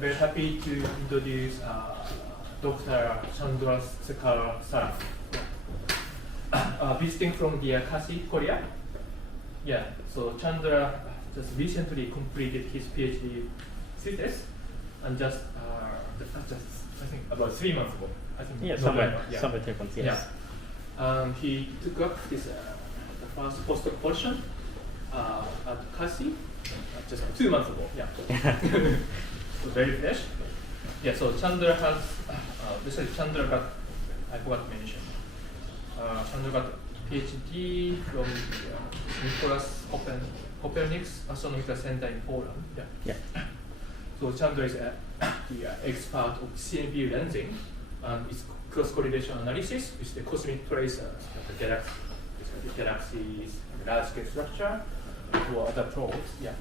Very happy to introduce Dr. Chandra Shekhar Saraf, visiting from the Kashi, Korea. Yeah, so Chandra just recently completed his PhD thesis, and just I think about 3 months ago. I think somewhere 3 months. Yes. Yeah. He took up this the first postdoc portion at Kashi just 2 months ago. Yeah. So very fresh. Yeah, so Chandra has, basically Chandra got, I forgot to mention, Chandra got a PhD from Nicholas Copernicus Astronomical Center in Poland. Yeah. So Chandra is the expert of CMB lensing and its cross-correlation analysis with the cosmic tracers, like the galaxies, large-scale structure, or other probes. Yeah.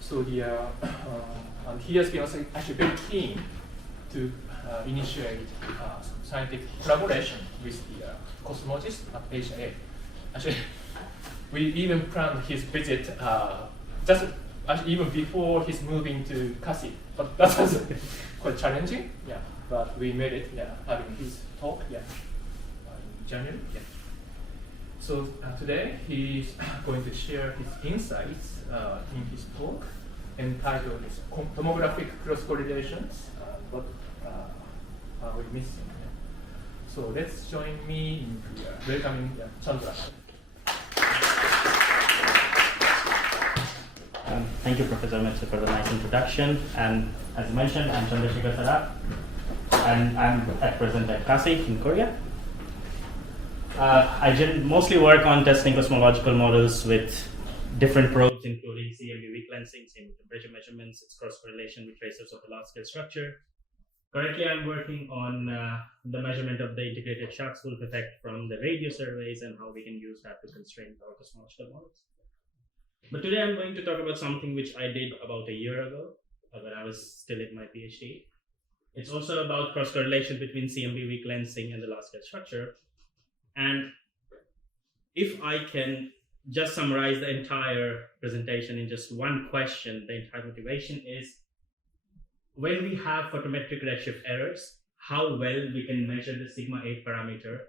So and he has been also actually very keen to initiate some scientific collaboration with the cosmologists at ASIAA. Actually, we even planned his visit just actually even before his moving to Kashi, but that was quite challenging. Yeah, but we made it. Yeah, having his talk. Yeah, in January. Yeah. So today he's going to share his insights in his talk, entitled Tomographic cross-correlations. What are we missing? Yeah. So let's join me in welcoming Chandra. Thank you, Professor Metsu, for the nice introduction. And as mentioned, I'm Chandra Shekhar Saraf, and I'm at present at Kashi in Korea. I mostly work on testing cosmological models with different probes, including CMB weak lensing, CMB temperature measurements, its cross-correlation with tracers of the large-scale structure. Currently, I'm working on the measurement of the integrated Schwarzschild effect from the radio surveys and how we can use that to constrain our cosmological models. But today, I'm going to talk about something which I did about a year ago, when I was still in my PhD. It's also about cross-correlation between CMB weak lensing and the large-scale structure. And if I can just summarize the entire presentation in just one question, the entire motivation is, when we have photometric redshift errors, how well we can measure the sigma 8 parameter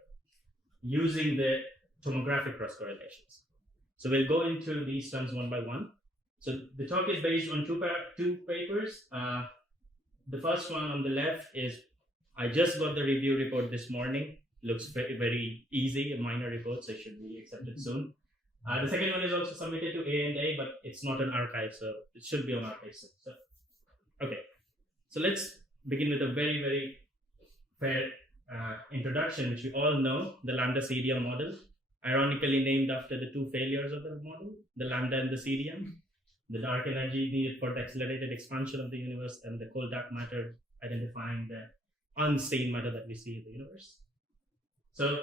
using the tomographic cross correlations. So we'll go into these terms one by one. So the talk is based on two papers. The first one on the left is, I just got the review report this morning. Looks very, very easy, a minor report, so it should be accepted soon. The second one is also submitted to ASIAA, but it's not an archive, so it should be on archive soon. So, okay, so let's begin with a very, very fair introduction, which we all know, the lambda CDM model, ironically named after the two failures of the model, the lambda and the CDM, the dark energy needed for the accelerated expansion of the universe, and the cold dark matter identifying the unseen matter that we see in the universe. So,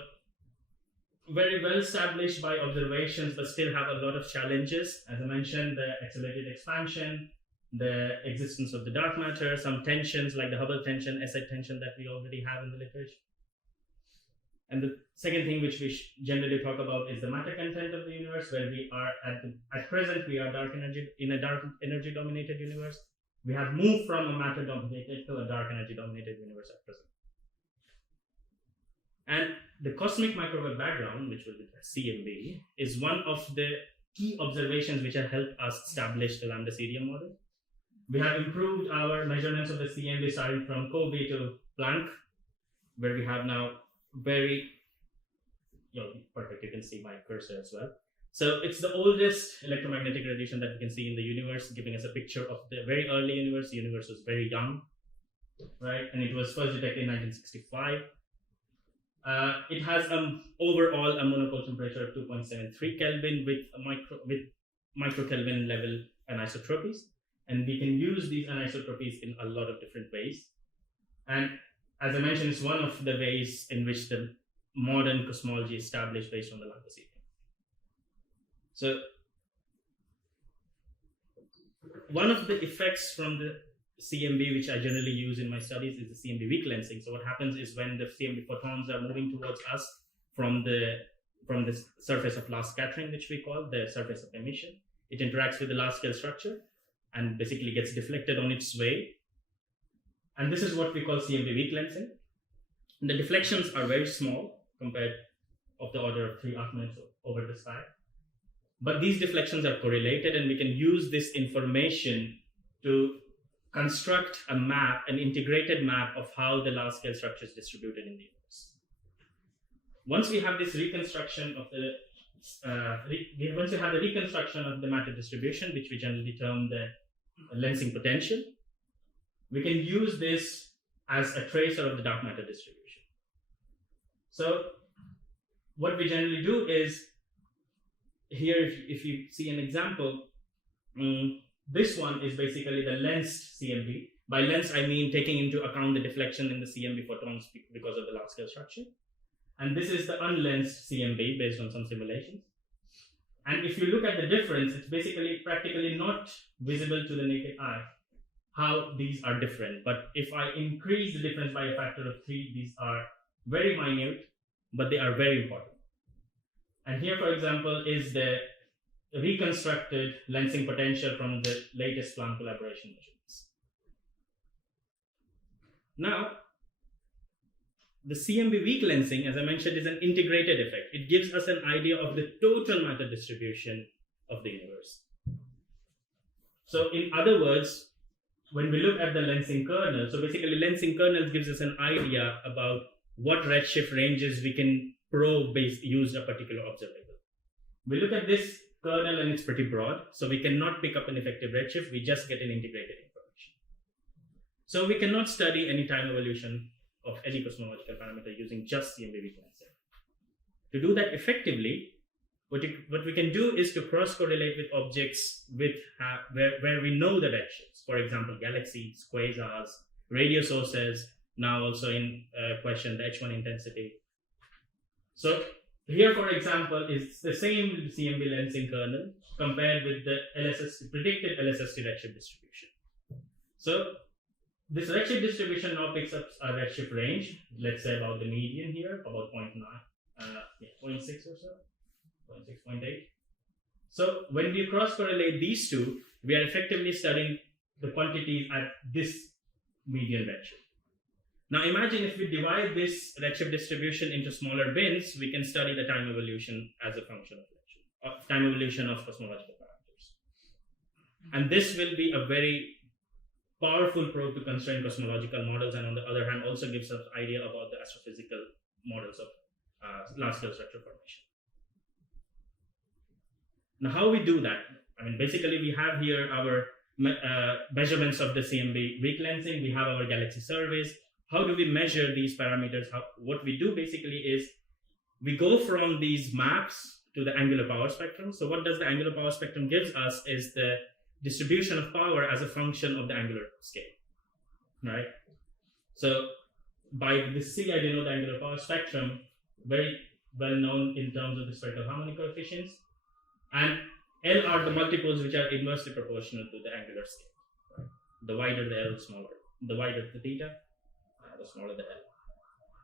very well established by observations, but still have a lot of challenges. As I mentioned, the accelerated expansion, the existence of the dark matter, some tensions like the Hubble tension, SI tension that we already have in the literature. And the second thing which we generally talk about is the matter content of the universe, where we are at present, we are in a dark energy dominated universe. We have moved from a matter dominated to a dark energy dominated universe at present. And the cosmic microwave background, which will be the CMB, is one of the key observations which have helped us establish the lambda CDM model. We have improved our measurements of the CMB starting from Kobe to Planck, where we have now very, perfect, you can see my cursor as well. So it's the oldest electromagnetic radiation that we can see in the universe, giving us a picture of the very early universe. The universe was very young, right? And it was first detected in 1965. It has overall a monopole temperature of 2.73 Kelvin with microkelvin level anisotropies. And we can use these anisotropies in a lot of different ways. And as I mentioned, it's one of the ways in which the modern cosmology is established based on the lambda CDM. So one of the effects from the CMB, which I generally use in my studies, is the CMB weak lensing. So what happens is when the CMB photons are moving towards us from the surface of last scattering, which we call the surface of emission, it interacts with the large scale structure and basically gets deflected on its way And this is what we call CMB weak lensing. And the deflections are very small compared of the order of 3 Arcminutes over the sky. But these deflections are correlated, and we can use this information to construct a map, an integrated map of how the large scale structure is distributed in the universe. Once we have this reconstruction of the once you have the reconstruction of the matter distribution, which we generally term the lensing potential, we can use this as a tracer of the dark matter distribution. So what we generally do is, here if you see an example, this one is basically the lensed CMB. By lens, I mean taking into account the deflection in the CMB photons because of the large scale structure. And this is the unlensed CMB based on some simulations. And if you look at the difference, it's basically practically not visible to the naked eye how these are different. But if I increase the difference by a factor of 3, these are very minute, but they are very important. And here, for example, is the reconstructed lensing potential from the latest Planck collaboration measurements. Now, the CMB weak lensing, as I mentioned, is an integrated effect. It gives us an idea of the total matter distribution of the universe. So in other words, when we look at the lensing kernel, so basically lensing kernel gives us an idea about what redshift ranges we can probe use a particular observable. We look at this kernel and it's pretty broad, so we cannot pick up an effective redshift, we just get an integrated information. So we cannot study any time evolution of any cosmological parameter using just CMB weak lensing. To do that effectively, what we can do is to cross-correlate with objects with where we know the redshifts. For example, galaxies, quasars, radio sources, now also in question the H1 intensity. So here, for example, is the same CMB lensing kernel compared with the predicted LSST redshift distribution. So this redshift distribution now picks up a redshift range, let's say about the median here, about 0.6 or so, 0.6, 0.8. So when we cross-correlate these two, we are effectively studying the quantities at this median redshift. Now imagine if we divide this redshift distribution into smaller bins, we can study the time evolution as a function of redshift, time evolution of cosmological parameters. And this will be a very powerful probe to constrain cosmological models, and on the other hand also gives us an idea about the astrophysical models of large scale structure formation. Now how we do that? I mean, basically we have here our measurements of the CMB weak lensing, we have our galaxy surveys. How do we measure these parameters? What we do basically is we go from these maps to the angular power spectrum. So what does the angular power spectrum gives us is the distribution of power as a function of the angular scale, right? So by the C, I denote the angular power spectrum, very well known in terms of the spherical harmonic coefficients, and L are the multiples which are inversely proportional to the angular scale. Right? The wider the L, the smaller. The wider the theta, the smaller the L.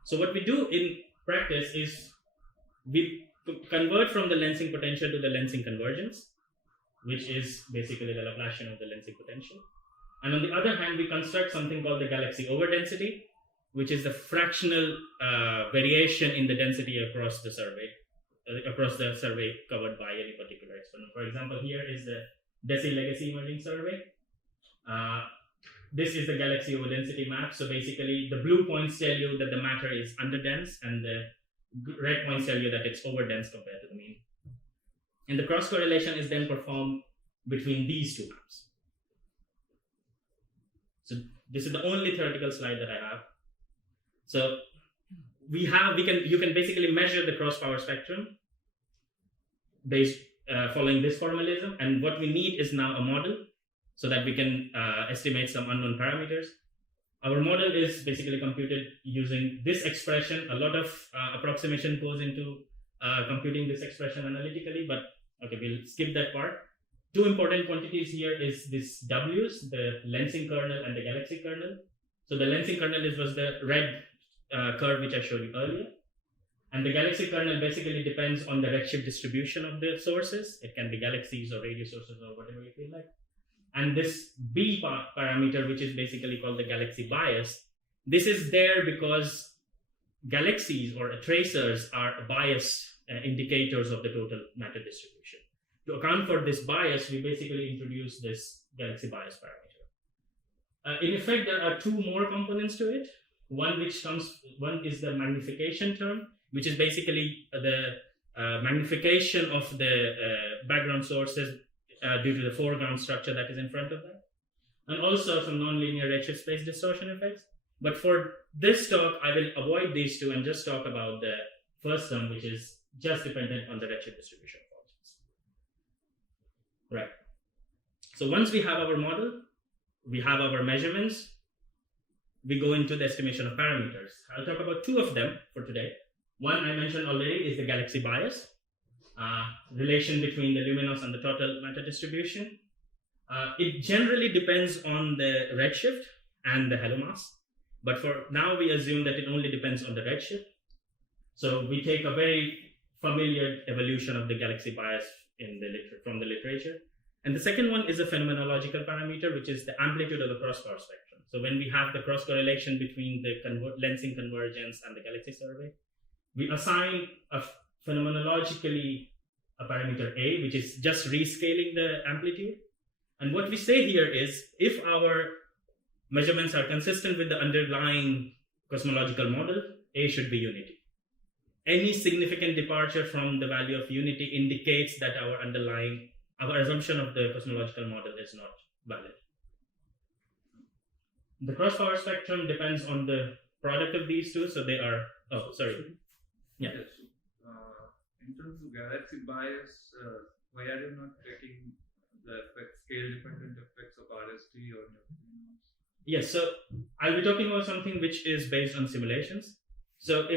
So what we do in practice is we convert from the lensing potential to the lensing convergence, which is basically the Laplacian of the lensing potential. And on the other hand, we construct something called the galaxy overdensity, which is the fractional variation in the density across the survey covered by any particular experiment. For example, here is the DESI legacy emerging survey. This is the galaxy overdensity map. So basically, the blue points tell you that the matter is underdense, and the red points tell you that it's overdense compared to the mean. And the cross correlation is then performed between these two maps. So this is the only theoretical slide that I have. So you can basically measure the cross power spectrum based following this formalism, and what we need is now a model so that we can estimate some unknown parameters. Our model is basically computed using this expression. A lot of approximation goes into computing this expression analytically, but okay, we'll skip that part. Two important quantities here is this W's, the lensing kernel and the galaxy kernel. So the lensing kernel was the red curve which I showed you earlier. And the galaxy kernel basically depends on the redshift distribution of the sources. It can be galaxies or radio sources or whatever you feel like. And this B parameter, which is basically called the galaxy bias, this is there because galaxies or tracers are biased indicators of the total matter distribution. To account for this bias, we basically introduce this galaxy bias parameter. In effect, there are two more components to it. One is the magnification term, which is basically the magnification of the background sources due to the foreground structure that is in front of them, and also some nonlinear redshift space distortion effects. But for this talk, I will avoid these two and just talk about the first term, which is just dependent on the redshift distribution of objects. Right. So once we have our model, we have our measurements, we go into the estimation of parameters. I'll talk about two of them for today. One I mentioned already is the galaxy bias, relation between the luminous and the total matter distribution. It generally depends on the redshift and the halo mass, but for now we assume that it only depends on the redshift. So we take a very familiar evolution of the galaxy bias from the literature. And the second one is a phenomenological parameter, which is the amplitude of the cross-power spectrum. So when we have the cross-correlation between the lensing convergence and the galaxy survey, we assign phenomenologically a parameter A, which is just rescaling the amplitude. And what we say here is, if our measurements are consistent with the underlying cosmological model, A should be unity. Any significant departure from the value of unity indicates that our assumption of the cosmological model is not valid. The cross-power spectrum depends on the product of these two, so they are, Yeah. Yes. In terms of galaxy bias, why are you not taking the scale-dependent effects of RST or neutrinos? Yes, so I'll be talking about something which is based on simulations. So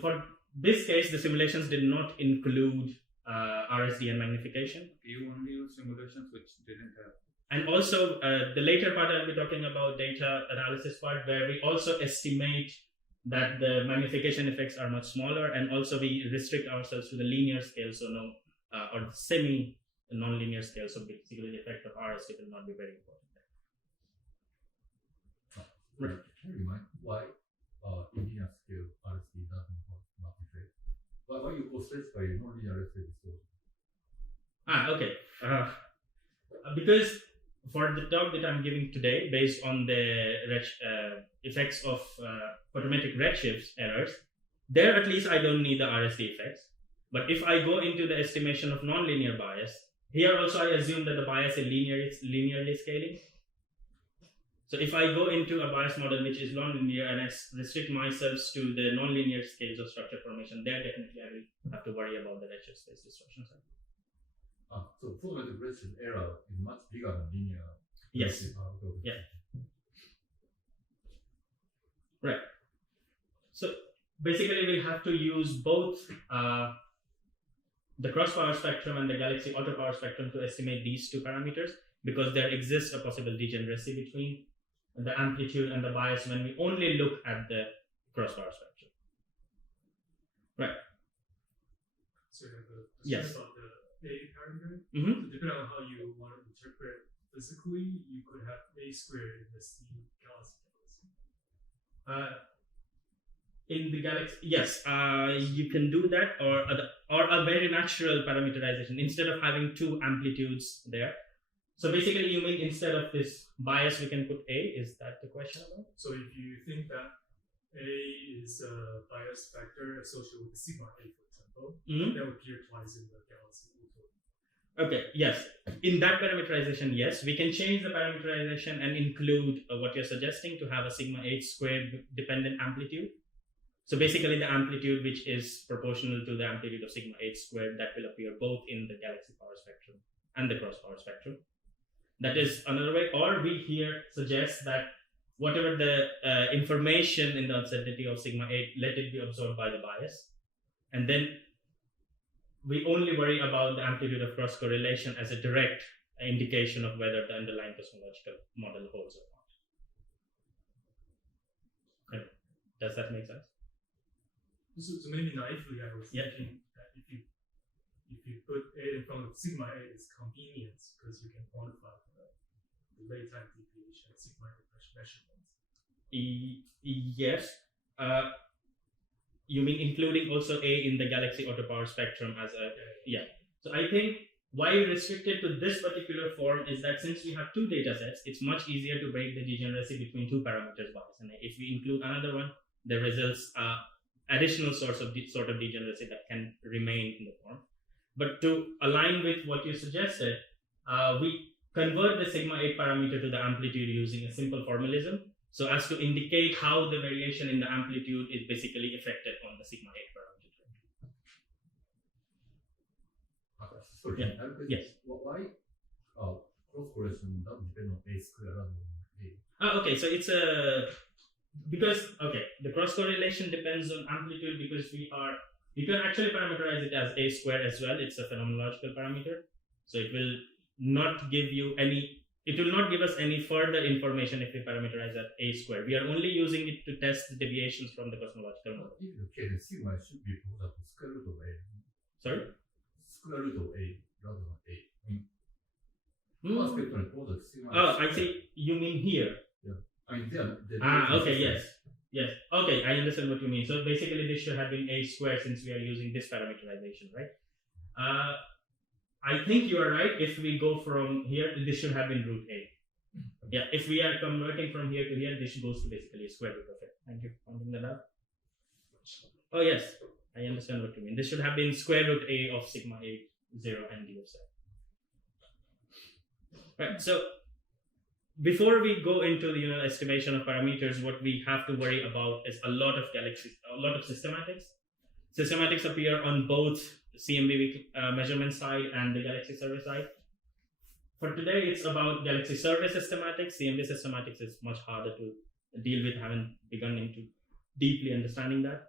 for this case, the simulations did not include RSD and magnification. You only use simulations which didn't have. And also the later part I'll be talking about data analysis part, where we also estimate that the magnification effects are much smaller, and also we restrict ourselves to the linear scale, so no, or semi non-linear scale, so basically the effect of RSD will not be very important. Right. Can you remind why linear scale RSD doesn't not effect? Why you specify non-linear RSD distortion? Okay. Because for the talk that I'm giving today, based on the effects of photometric redshifts errors, there at least I don't need the RSD effects. But if I go into the estimation of nonlinear bias, here also I assume that the bias is linearly scaling. So if I go into a bias model which is nonlinear and I restrict myself to the nonlinear scales of structure formation, there definitely I will have to worry about the redshift space distortion. So photometric redshift error is much bigger than linear. Yes. Yeah. Right. So basically we'll have to use both the cross-power spectrum and the galaxy auto-power spectrum to estimate these two parameters, because there exists a possible degeneracy between the amplitude and the bias when we only look at the cross-power spectrum. Right. So you have a question Yes. about the A parameter. Mm-hmm. So depending on how you want to interpret physically, you could have A squared in this galaxy. In the galaxy, yes, you can do that, or a very natural parameterization instead of having two amplitudes there. So basically, you mean instead of this bias, we can put A? Is that the question about? So if you think that A is a bias factor associated with sigma A, for example, that would appear twice in the galaxy. Okay, yes. In that parameterization, yes, we can change the parameterization and include what you're suggesting to have a sigma H squared dependent amplitude. So basically the amplitude which is proportional to the amplitude of sigma H squared, that will appear both in the galaxy power spectrum and the cross power spectrum. That is another way. Or we here suggest that whatever the information in the uncertainty of sigma 8, let it be absorbed by the bias. And then we only worry about the amplitude of cross correlation as a direct indication of whether the underlying cosmological model holds or not. Okay. Does that make sense? So maybe naively, I was thinking that if you if you put A in front of sigma A, it's convenient because you can quantify the delay time deviation sigma A measurements. Yes. You mean including also A in the galaxy autopower spectrum as a yeah. So I think why we restricted to this particular form is that since we have two data sets, it's much easier to break the degeneracy between two parameters bias. And if we include another one, the results additional sort of degeneracy that can remain in the form. But to align with what you suggested, we convert the sigma 8 parameter to the amplitude using a simple formalism, so as to indicate how the variation in the amplitude is basically affected on the sigma 8 parameter. Sorry, Yeah. Yes. Why cross correlation doesn't depend on A square rather than A? Okay, so it's the cross correlation depends on amplitude because you can actually parameterize it as A square as well. It's a phenomenological parameter, so it will not give us any further information if we parameterize at A square. We are only using it to test the deviations from the cosmological model. Okay, the sigma should be product of square root of A. Sorry? Square root of A rather than A. Spectral product sigma. Oh, I see. You mean here? Yeah. I mean, they're okay, yes. Yes. Okay, I understand what you mean. So basically, this should have been A square since we are using this parameterization, right? I think you are right. If we go from here, this should have been root A. Yeah, if we are converting from here to here, this goes to basically a square root of it. Thank you for pointing that out. Oh, yes. I understand what you mean. This should have been square root A of sigma A 0 and D of 7. Right, so before we go into the estimation of parameters, what we have to worry about is a lot of systematics. Systematics appear on both CMB measurement side and the galaxy survey side. For today, it's about galaxy survey systematics. CMB systematics is much harder to deal with, haven't begun into deeply understanding that.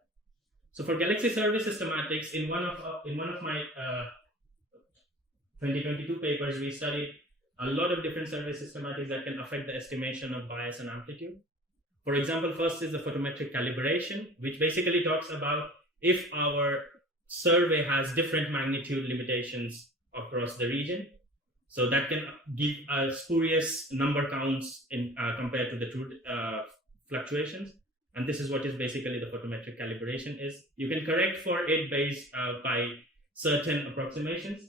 So for galaxy survey systematics, in one of my 2022 papers, we studied a lot of different survey systematics that can affect the estimation of bias and amplitude. For example, first is the photometric calibration, which basically talks about if our survey has different magnitude limitations across the region. So that can give spurious number counts in compared to the true fluctuations. And this is what is basically the photometric calibration is. You can correct for it based by certain approximations.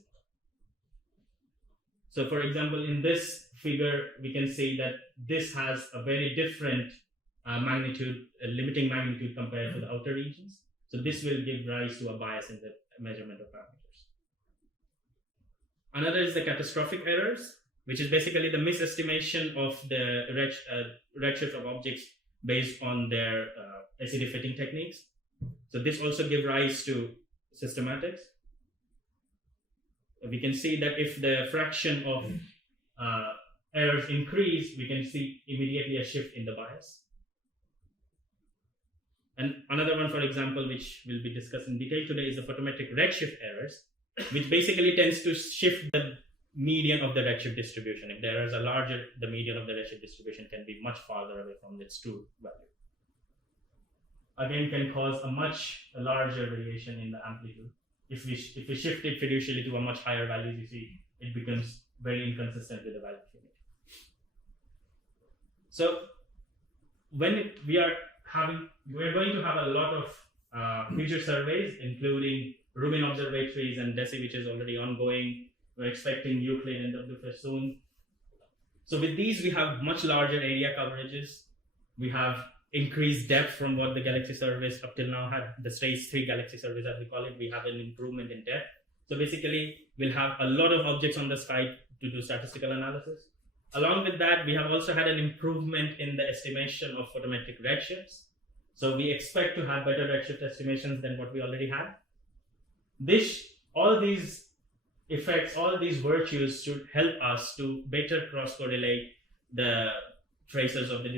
So for example, in this figure, we can see that this has a very different limiting magnitude compared to the outer regions. So this will give rise to a bias in the measurement of parameters. Another is the catastrophic errors, which is basically the misestimation of the redshift of objects based on their ASIAA fitting techniques. So this also gives rise to systematics. We can see that if the fraction of errors increase, we can see immediately a shift in the bias. And another one, for example, which will be discussed in detail today, is the photometric redshift errors, which basically tends to shift the median of the redshift distribution. If the errors are larger, the median of the redshift distribution can be much farther away from its true value. Again, can cause a much larger variation in the amplitude. If we shift it fiducially to a much higher value, you see it becomes very inconsistent with the value limit. So when we're going to have a lot of future surveys, including Rubin observatories and DESI, which is already ongoing. We're expecting Euclid and WFS soon. So with these, we have much larger area coverages. We have increased depth from what the galaxy surveys up till now had. The stage 3 galaxy surveys, as we call it, we have an improvement in depth. So basically, we'll have a lot of objects on the sky to do statistical analysis. Along with that, we have also had an improvement in the estimation of photometric redshifts. So we expect to have better redshift estimations than what we already had. All these effects, all these virtues should help us to better cross-correlate the traces of the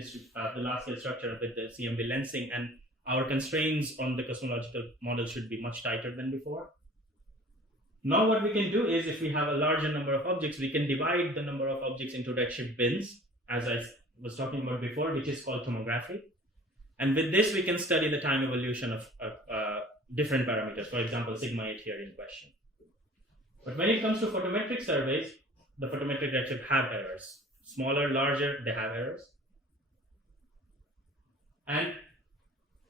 large-scale structure with the CMB lensing, and our constraints on the cosmological model should be much tighter than before. Now what we can do is, if we have a larger number of objects, we can divide the number of objects into redshift bins, as I was talking about before, which is called tomographic. And with this, we can study the time evolution of different parameters, for example, sigma 8 here in question. But when it comes to photometric surveys, the photometric redshift have errors. Smaller, larger, they have errors. And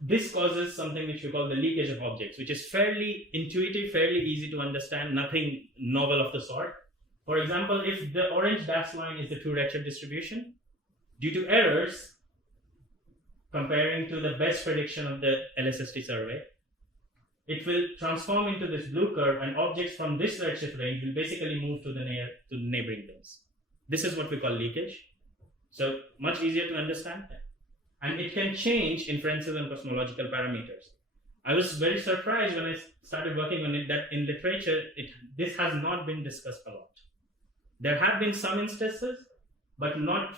this causes something which we call the leakage of objects, which is fairly intuitive, fairly easy to understand, nothing novel of the sort. For example, if the orange dashed line is the true redshift distribution, due to errors comparing to the best prediction of the LSST survey, it will transform into this blue curve, and objects from this redshift range will basically move to the neighboring bins. This is what we call leakage. So much easier to understand. And it can change inferences and cosmological parameters. I was very surprised when I started working on it that in literature, this has not been discussed a lot. There have been some instances, but not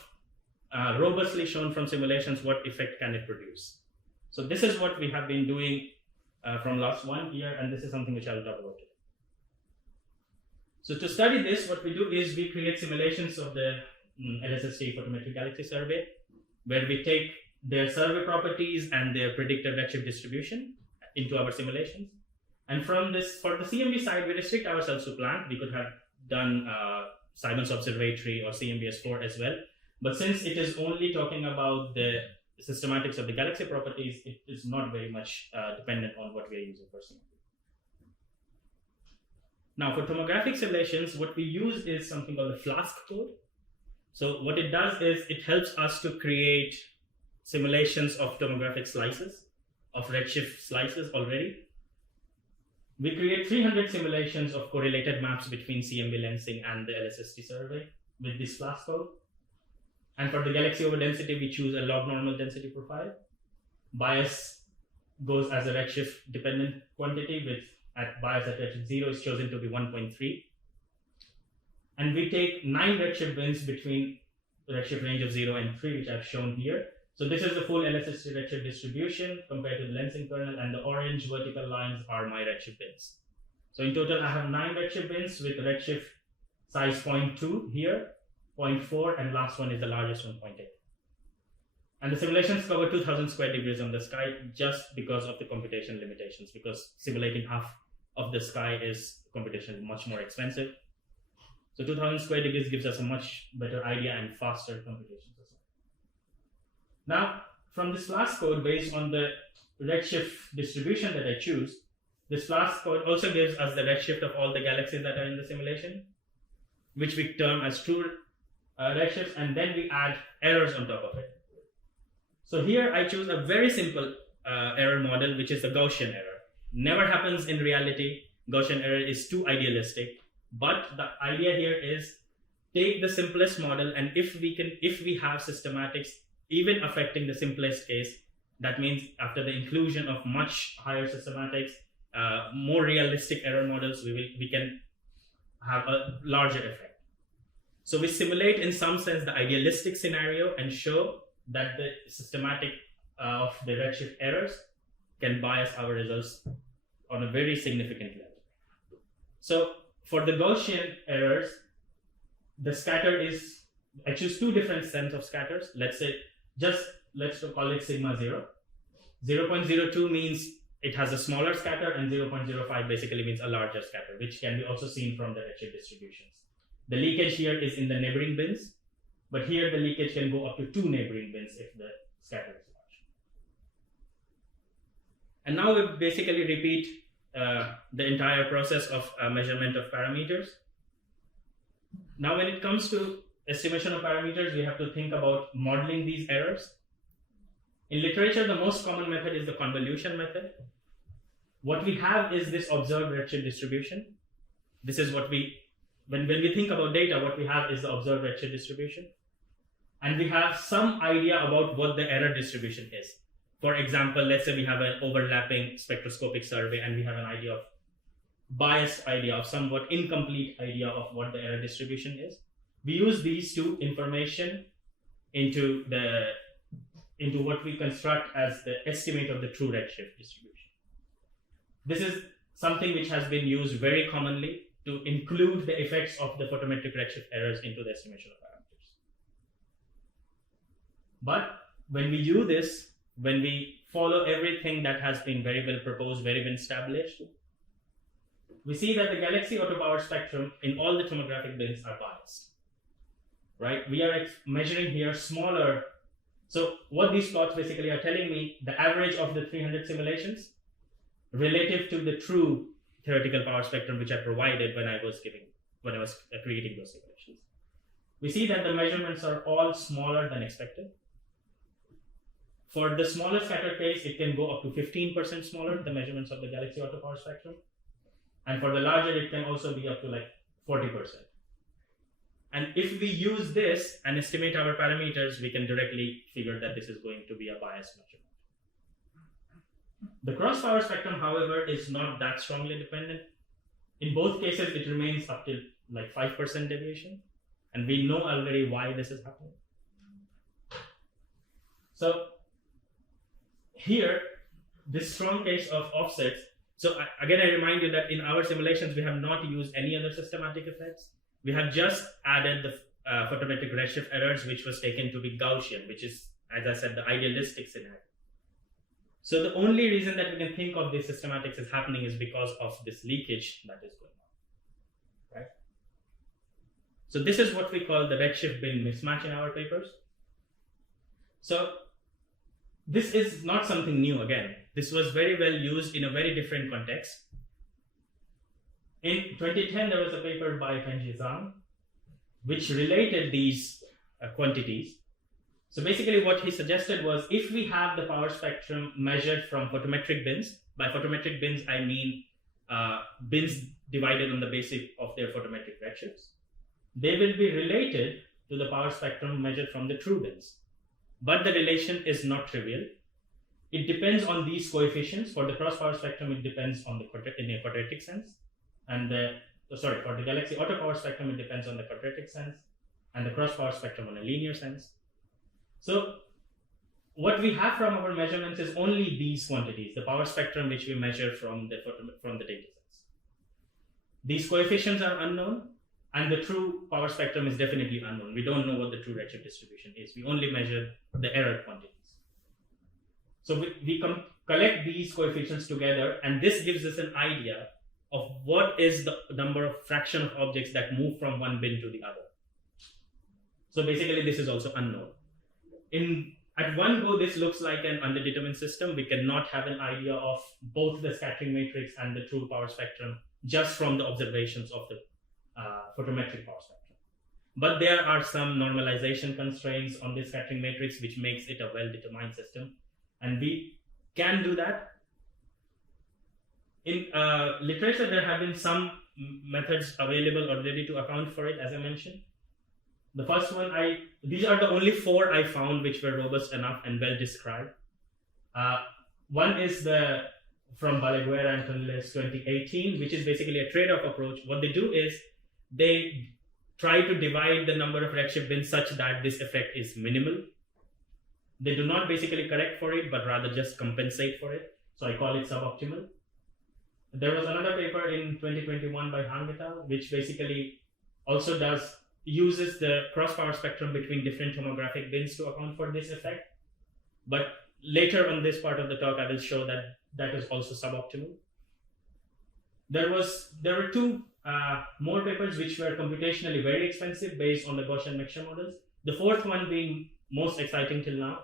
robustly shown from simulations what effect can it produce. So this is what we have been doing from last 1 year, and this is something which I will talk about today. So to study this, what we do is we create simulations of the LSST photometric galaxy survey, where we take their survey properties and their predicted redshift distribution into our simulations. And from this, for the CMB side, we restrict ourselves to Planck. We could have done Simons Observatory or CMBS4 as well. But since it is only talking about the systematics of the galaxy properties, it is not very much dependent on what we are using for CMB. Now, for tomographic simulations, what we use is something called the Flask code. So what it does is it helps us to create simulations of tomographic slices, of redshift slices already. We create 300 simulations of correlated maps between CMB lensing and the LSST survey with this Flask code. And for the galaxy over density, we choose a log normal density profile. Bias goes as a redshift dependent quantity with bias at redshift 0 is chosen to be 1.3. And we take 9 redshift bins between the redshift range of 0 and 3, which I've shown here. So this is the full LSST redshift distribution compared to the lensing kernel, and the orange vertical lines are my redshift bins. So in total, I have 9 redshift bins with redshift size 0.2 here, 0.4, and last one is the largest one, 0.8. And the simulations cover 2000 square degrees on the sky just because of the computation limitations, because simulating half of the sky is computationally much more expensive. So 2000 square degrees gives us a much better idea and faster computations as well. Now, from this Flask code, based on the redshift distribution that I choose, this Flask code also gives us the redshift of all the galaxies that are in the simulation, which we term as true redshifts, and then we add errors on top of it. So here I choose a very simple error model, which is the Gaussian error. Never happens in reality. Gaussian error is too idealistic. But the idea here is take the simplest model, and if we have systematics even affecting the simplest case, that means after the inclusion of much higher systematics, more realistic error models, we can have a larger effect. So we simulate in some sense the idealistic scenario and show that the systematic of the redshift errors can bias our results on a very significant level. So for the Gaussian errors, the scatter is, I choose 2 different sets of scatters. Let's call it sigma 0. 0.02 means it has a smaller scatter, and 0.05 basically means a larger scatter, which can be also seen from the redshift distributions. The leakage here is in the neighboring bins, but here the leakage can go up to 2 neighboring bins if the scatter is large. And now we basically repeat the entire process of measurement of parameters. Now when it comes to estimation of parameters, we have to think about modeling these errors. In literature, the most common method is the convolution method. What we have is this observed redshift distribution. This is what when we think about data, what we have is the observed redshift distribution. And we have some idea about what the error distribution is. For example, let's say we have an overlapping spectroscopic survey and we have an idea of biased idea of somewhat incomplete idea of what the error distribution is. We use these 2 information into what we construct as the estimate of the true redshift distribution. This is something which has been used very commonly to include the effects of the photometric redshift errors into the estimation of parameters. But when we do this, when we follow everything that has been very well proposed, very well established, we see that the galaxy auto power spectrum in all the tomographic bins are biased. Right? We are measuring here smaller. So what these plots basically are telling me, the average of the 300 simulations relative to the true theoretical power spectrum which I provided when I was creating those simulations. We see that the measurements are all smaller than expected. For the smaller scatter case, it can go up to 15% smaller, the measurements of the galaxy auto power spectrum. And for the larger, it can also be up to like 40%. And if we use this and estimate our parameters, we can directly figure that this is going to be a biased measurement. The cross power spectrum, however, is not that strongly dependent. In both cases, it remains up to like 5% deviation. And we know already why this is happening. So here, this strong case of offsets. So again, I remind you that in our simulations, we have not used any other systematic effects. We have just added the photometric redshift errors, which was taken to be Gaussian, which is, as I said, the idealistic scenario. So the only reason that we can think of this systematics is happening is because of this leakage that is going on, right? So this is what we call the redshift bin mismatch in our papers. So this is not something new again. This was very well used in a very different context. In 2010, there was a paper by Penji Zhang, which related these quantities. So basically what he suggested was, if we have the power spectrum measured from photometric bins, by photometric bins I mean bins divided on the basis of their photometric redshifts, they will be related to the power spectrum measured from the true bins. But the relation is not trivial. It depends on these coefficients. For the cross power spectrum, it depends on in a quadratic sense. And for the galaxy auto power spectrum, it depends on the quadratic sense, and the cross power spectrum on a linear sense. So what we have from our measurements is only these quantities, the power spectrum which we measure from the data sets. These coefficients are unknown, and the true power spectrum is definitely unknown. We don't know what the true redshift distribution is. We only measure the error quantities. So we collect these coefficients together, and this gives us an idea of what is the number of fraction of objects that move from one bin to the other. So basically, this is also unknown. At one go, this looks like an underdetermined system. We cannot have an idea of both the scattering matrix and the true power spectrum just from the observations of the photometric power spectrum. But there are some normalization constraints on this scattering matrix, which makes it a well-determined system. And we can do that. In literature, there have been some methods available already to account for it, as I mentioned. The first one, these are the only 4 I found which were robust enough and well described. One is from Balaguer and Toneless 2018, which is basically a trade-off approach. What they do is they try to divide the number of redshift bins such that this effect is minimal. They do not basically correct for it, but rather just compensate for it. So I call it suboptimal. There was another paper in 2021 by Han et al., which basically also uses the cross power spectrum between different tomographic bins to account for this effect. But later on this part of the talk, I will show that that is also suboptimal. There were 2 more papers which were computationally very expensive based on the Gaussian mixture models. The 4th one being most exciting till now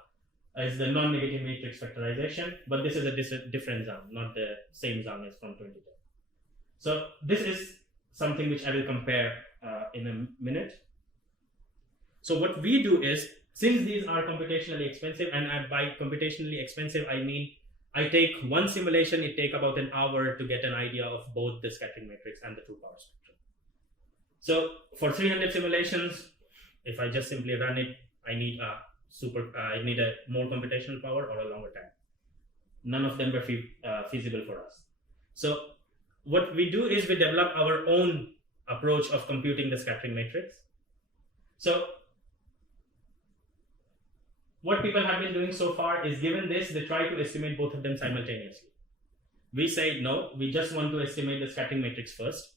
is the non-negative matrix factorization, but this is a different Zhang, not the same Zhang as from 2010. So this is something which I will compare in a minute. So what we do is, since these are computationally expensive, and by computationally expensive, I mean I take one simulation, it takes about an hour to get an idea of both the scattering matrix and the true power spectrum. So for 300 simulations, if I just simply run it, I need a more computational power or a longer time. None of them were feasible for us. So what we do is we develop our own approach of computing the scattering matrix. So what people have been doing so far is, given this, they try to estimate both of them simultaneously. We say, no, we just want to estimate the scattering matrix first.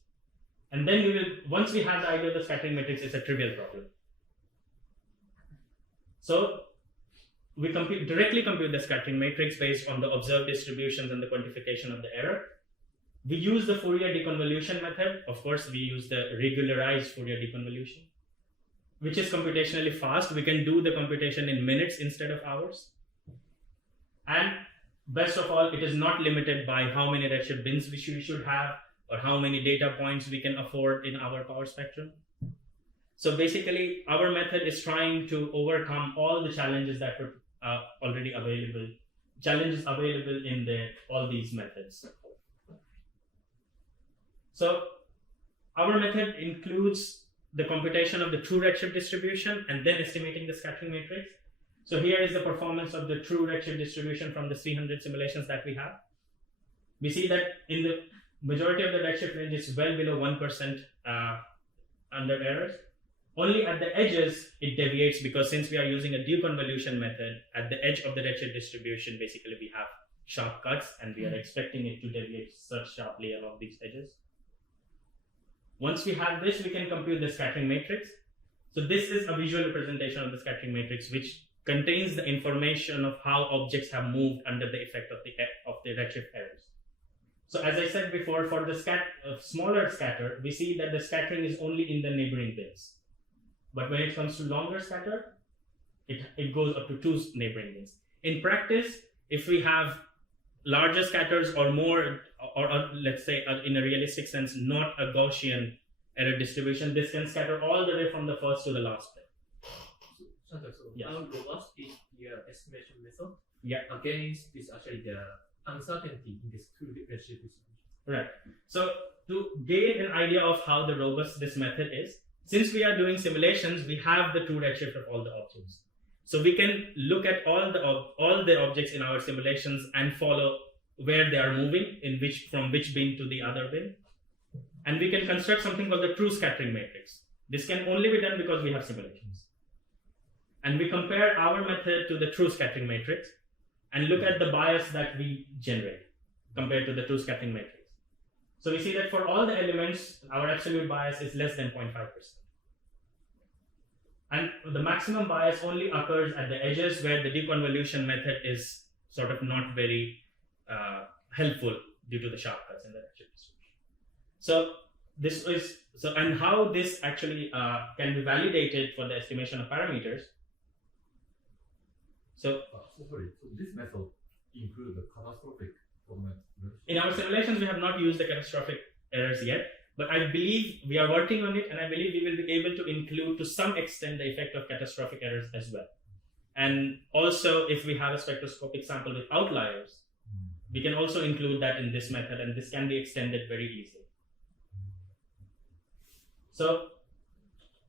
And then once we have the idea of the scattering matrix, it's a trivial problem. So we directly compute the scattering matrix based on the observed distributions and the quantification of the error. We use the Fourier deconvolution method. Of course, we use the regularized Fourier deconvolution, which is computationally fast. We can do the computation in minutes instead of hours. And best of all, it is not limited by how many redshift bins we should have or how many data points we can afford in our power spectrum. So basically, our method is trying to overcome all the challenges that were already available, challenges available in all these methods. So our method includes the computation of the true redshift distribution and then estimating the scattering matrix. So here is the performance of the true redshift distribution from the 300 simulations that we have. We see that in the majority of the redshift range is well below 1% under errors. Only at the edges it deviates, because since we are using a deconvolution method, at the edge of the redshift distribution, basically we have sharp cuts and we are expecting it to deviate such sharply along these edges. Once we have this, we can compute the scattering matrix. So this is a visual representation of the scattering matrix, which contains the information of how objects have moved under the effect of the redshift errors. So as I said before, for the smaller scatter, we see that the scattering is only in the neighboring bins. But when it comes to longer scatter, it goes up to 2 neighboring bins. In practice, if we have larger scatters or more, or let's say in a realistic sense, not a Gaussian error distribution, this can scatter all the way from the first to the last bit. Chandra, so Yes. how robust is your estimation method Yeah. against this actually the uncertainty in this true redshift distribution? Right. So to gain an idea of how the robust this method is, since we are doing simulations, we have the true redshift of all the objects. So we can look at all the objects in our simulations and follow where they are moving, from which bin to the other bin. And we can construct something called the true scattering matrix. This can only be done because we have simulations. And we compare our method to the true scattering matrix and look at the bias that we generate compared to the true scattering matrix. So we see that for all the elements, our absolute bias is less than 0.5%. And the maximum bias only occurs at the edges, where the deconvolution method is sort of not very helpful due to the sharp cuts in the redshift distribution. And how this actually can be validated for the estimation of parameters. So Sorry, so this method includes the catastrophic format. in our simulations, we have not used the catastrophic errors yet, but I believe we are working on it, and I believe we will be able to include to some extent the effect of catastrophic errors as well. And also, if we have a spectroscopic sample with outliers, we can also include that in this method, and this can be extended very easily. So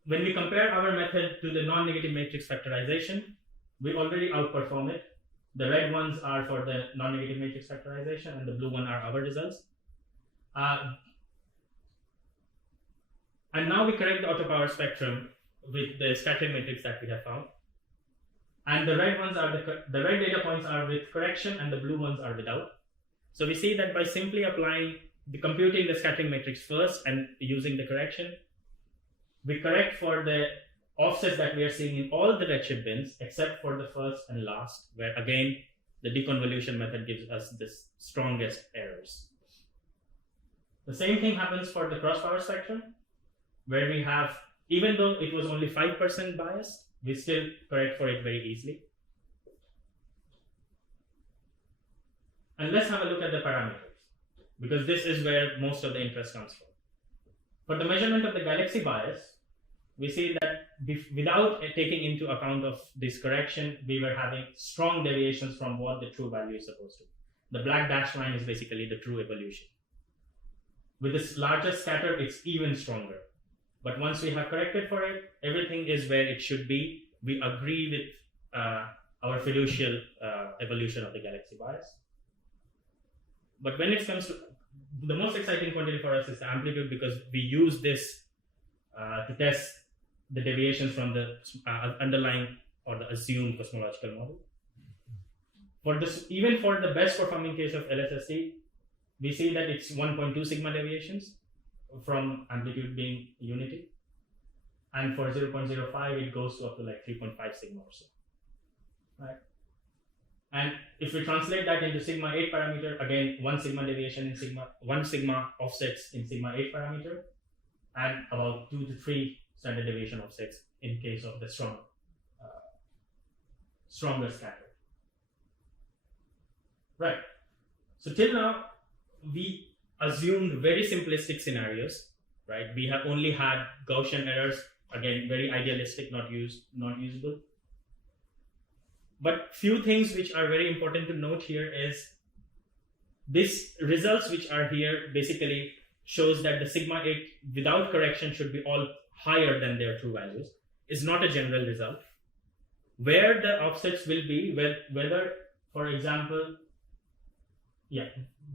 when we compare our method to the non-negative matrix factorization, we already outperform it. The red ones are for the non-negative matrix factorization, and the blue one are our results. And now we correct the autopower spectrum with the scattering matrix that we have found. And the red ones are the red data points are with correction, and the blue ones are without. So we see that by simply computing the scattering matrix first and using the correction, we correct for the offsets that we are seeing in all the redshift bins except for the first and last, where again the deconvolution method gives us the strongest errors. The same thing happens for the cross-power spectrum, where we have, even though it was only 5% biased, we still correct for it very easily. And let's have a look at the parameters, because this is where most of the interest comes from. For the measurement of the galaxy bias, we see that without taking into account of this correction, we were having strong deviations from what the true value is supposed to be. The black dashed line is basically the true evolution. With this larger scatter, it's even stronger. But once we have corrected for it, everything is where it should be. We agree with our fiducial evolution of the galaxy bias. But when it comes to the most exciting quantity for us is the amplitude, because we use this to test the deviations from the underlying or the assumed cosmological model. For this, even for the best performing case of LSST, we see that it's 1.2 sigma deviations from amplitude being unity. And for 0.05, it goes to up to like 3.5 sigma or so. Right? And if we translate that into sigma 8 parameter, again, 1 sigma deviation in one sigma offsets in sigma 8 parameter, and about 2 to 3 standard deviation offsets in case of the stronger scatter. Right. So till now, we assumed very simplistic scenarios, right? We have only had Gaussian errors, again, very idealistic, not usable. But few things which are very important to note here is these results which are here basically shows that the sigma 8 without correction should be all higher than their true values. Is not a general result. Where the offsets will be, whether, for example,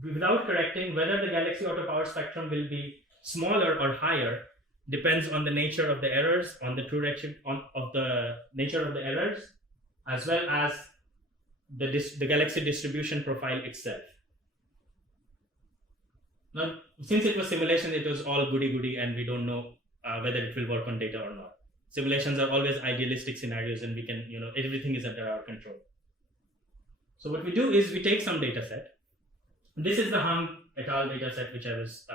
without correcting, whether the galaxy auto power spectrum will be smaller or higher depends on the nature of the errors, on the true redshift, of the nature of the errors, as well as the galaxy distribution profile itself. Now, since it was simulation, it was all goody-goody, and we don't know whether it will work on data or not. Simulations are always idealistic scenarios, and we can, everything is under our control. So what we do is we take some data set. This is the Hung et al. Data set which I was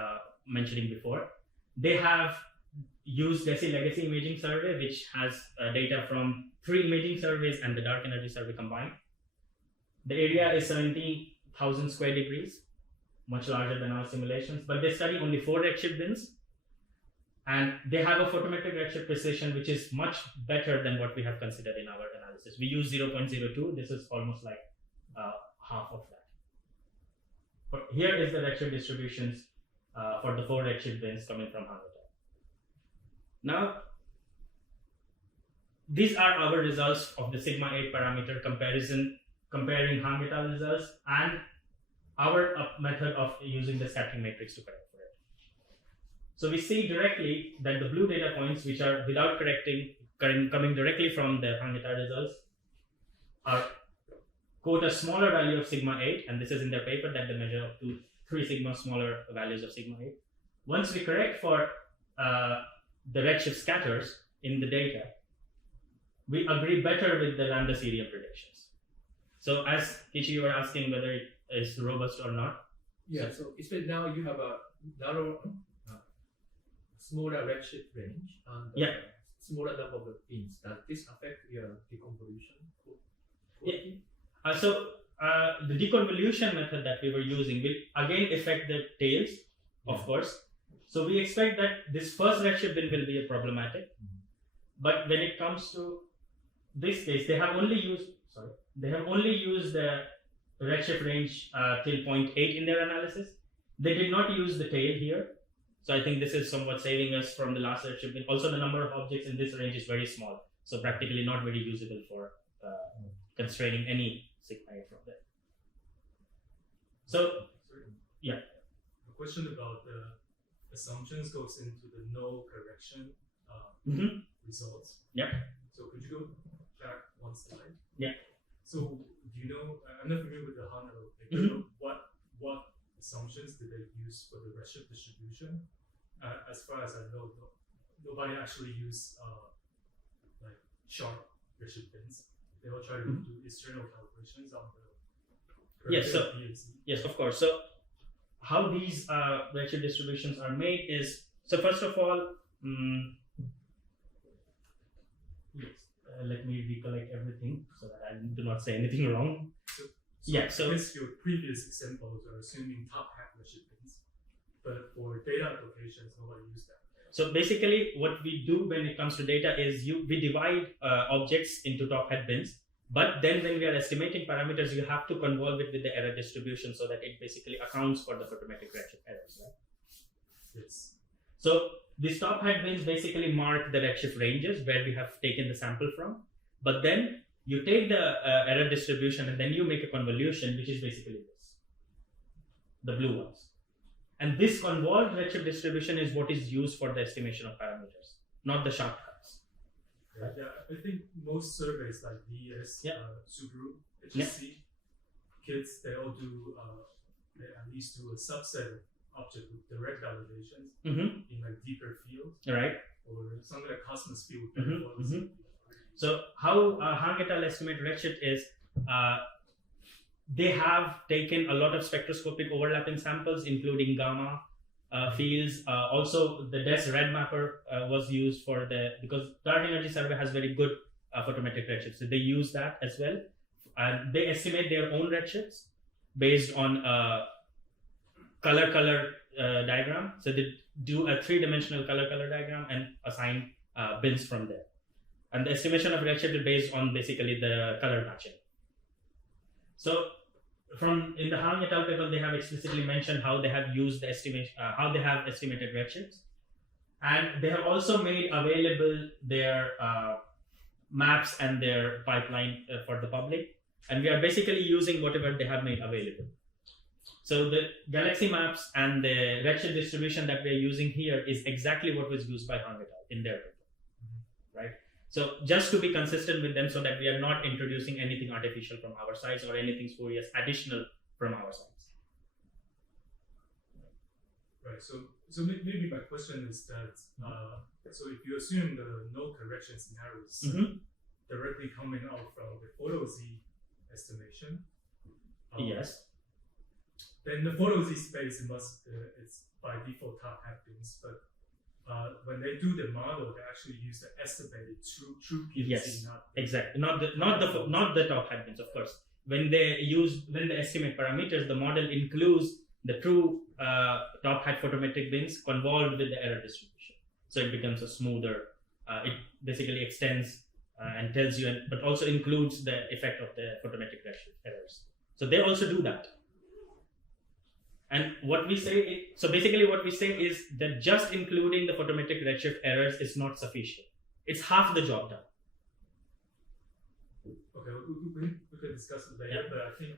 mentioning before. They have used DESI legacy imaging survey, which has data from 3 imaging surveys and the dark energy survey combined. The area is 70,000 square degrees, much larger than our simulations, but they study only 4 redshift bins. And they have a photometric redshift precision, which is much better than what we have considered in our analysis. We use 0.02. This is almost like half of that. But here is the redshift distributions for the 4 redshift bins coming from Hung et al. Now, these are our results of the sigma 8 parameter comparison, comparing Hung et al. Results and our method of using the scattering matrix to correct for it. So we see directly that the blue data points, which are without correcting, coming directly from the Hung et al. Results, are quote a smaller value of sigma 8, and this is in their paper that they measure up to 3 sigma smaller values of sigma 8. Once we correct for the redshift scatters in the data, we agree better with the lambda CDM predictions. So as Kichi, you were asking whether it is robust or not. Yeah, so especially now you have a narrow, smaller redshift range and smaller number of bins. Does this affect your deconvolution? The deconvolution method that we were using will again affect the tails, of course. So we expect that this first redshift bin will be problematic. But when it comes to this case, they have only used the redshift range till 0.8 in their analysis. They did not use the tail here. So I think this is somewhat saving us from the last redshift bin. Also, the number of objects in this range is very small, so practically not very usable for constraining any sigma 8 from there. So, yeah. A question about the assumptions goes into the no correction results. Yeah. So could you go back one slide? Yeah. So do you know? I'm not familiar with the Hung paper. What assumptions did they use for the redshift distribution? As far as I know, nobody actually used like sharp redshift bins. They will try to do external calibrations on the yes, of course. So how these redshift distributions are made is, so first of all, let me recollect everything so that I do not say anything wrong. So your previous examples are assuming top hat redshift bins, but for data applications, nobody used that. So basically, what we do when it comes to data is we divide objects into top hat bins, but then when we are estimating parameters, you have to convolve it with the error distribution so that it basically accounts for the photometric redshift errors, right? Yes. So these top hat bins basically mark the redshift ranges where we have taken the sample from, but then you take the error distribution and then you make a convolution, which is basically this, the blue ones. And this convolved redshift distribution is what is used for the estimation of parameters, not the shortcuts. Right? Yeah, I think most surveys like DES, Subaru, HSC, kids, they all do, they at least do a subset of object with direct validations in like deeper fields. Right. Or something like Cosmos field. So how Hung et al. Estimate redshift is they have taken a lot of spectroscopic overlapping samples, including gamma fields. Also, the DES red mapper was used for because dark energy survey has very good photometric redshifts. So they use that as well. And they estimate their own redshifts based on color diagram. So they do a 3-dimensional color diagram and assign bins from there. And the estimation of redshift is based on basically the color matching. So in the Hang et al. Paper, they have explicitly mentioned how they have used the estimation, how they have estimated redshifts. And they have also made available their maps and their pipeline for the public. And we are basically using whatever they have made available. So the galaxy maps and the redshift distribution that we are using here is exactly what was used by Hang et al. In their paper, right? So just to be consistent with them so that we are not introducing anything artificial from our sides or anything spurious additional from our sides. Right, so maybe my question is that, so if you assume the no correction scenarios directly coming out from the photo Z estimation, Yes. then the photo Z space it's by default top hat bins, but when they do the model, they actually use the estimated true PFC. Yes, not exactly. Not the top hat bins, of course. When they estimate parameters, the model includes the true top hat photometric bins convolved with the error distribution. So it becomes a smoother. It basically extends and tells you, but also includes the effect of the photometric errors. So they also do that. And what we say, so basically what we say is that just including the photometric redshift errors is not sufficient. It's half the job done. Okay, we could discuss it later, but I think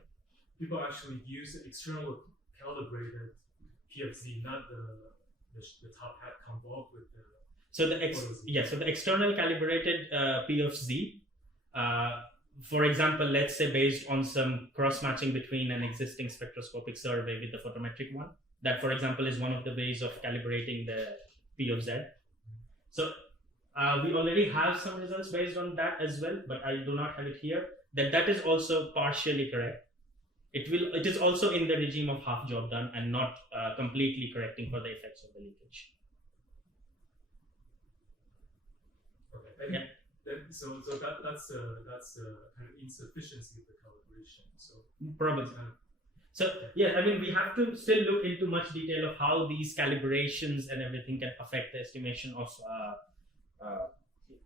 people actually use the external calibrated PFZ, not the top hat convolved with the. So the external calibrated P of Z, for example, let's say based on some cross-matching between an existing spectroscopic survey with the photometric one, that for example is one of the ways of calibrating the P of Z. So we already have some results based on that as well, but I do not have it here. That is also partially correct. It is also in the regime of half job done and not completely correcting for the effects of the leakage. Okay. Yeah. So that's the kind of insufficiency of the calibration. So probably. So yeah, I mean we have to still look into much detail of how these calibrations and everything can affect the estimation of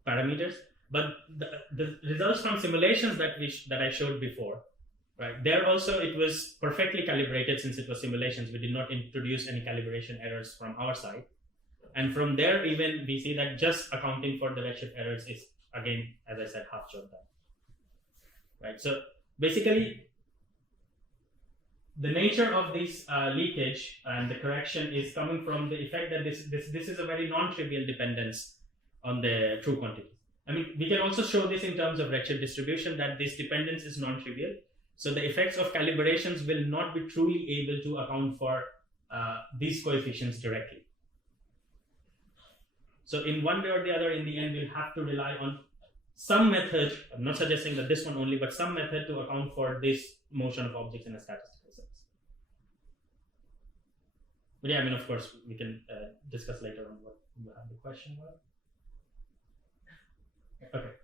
parameters. But the results from simulations that I showed before, right? There also it was perfectly calibrated since it was simulations. We did not introduce any calibration errors from our side, and from there even we see that just accounting for the redshift errors is, again, as I said, half job done. Right. So basically, the nature of this leakage and the correction is coming from the effect that this is a very non-trivial dependence on the true quantity. I mean, we can also show this in terms of redshift distribution that this dependence is non-trivial. So the effects of calibrations will not be truly able to account for these coefficients directly. So in one way or the other, in the end, we'll have to rely on some method. I'm not suggesting that this one only, but some method to account for this motion of objects in a statistical sense. But yeah, I mean, of course, we can discuss later on what you have the question about. Okay.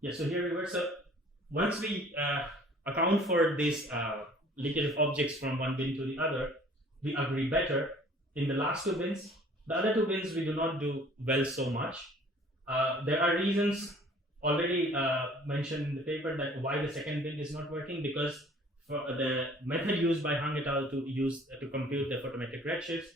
Yeah, so here we were. So once we account for this leakage of objects from one bin to the other, we agree better. In the last two bins, the other two bins we do not do well so much. There are reasons already mentioned in the paper that why the second bin is not working, because for the method used by Hang et al. To compute the photometric redshifts,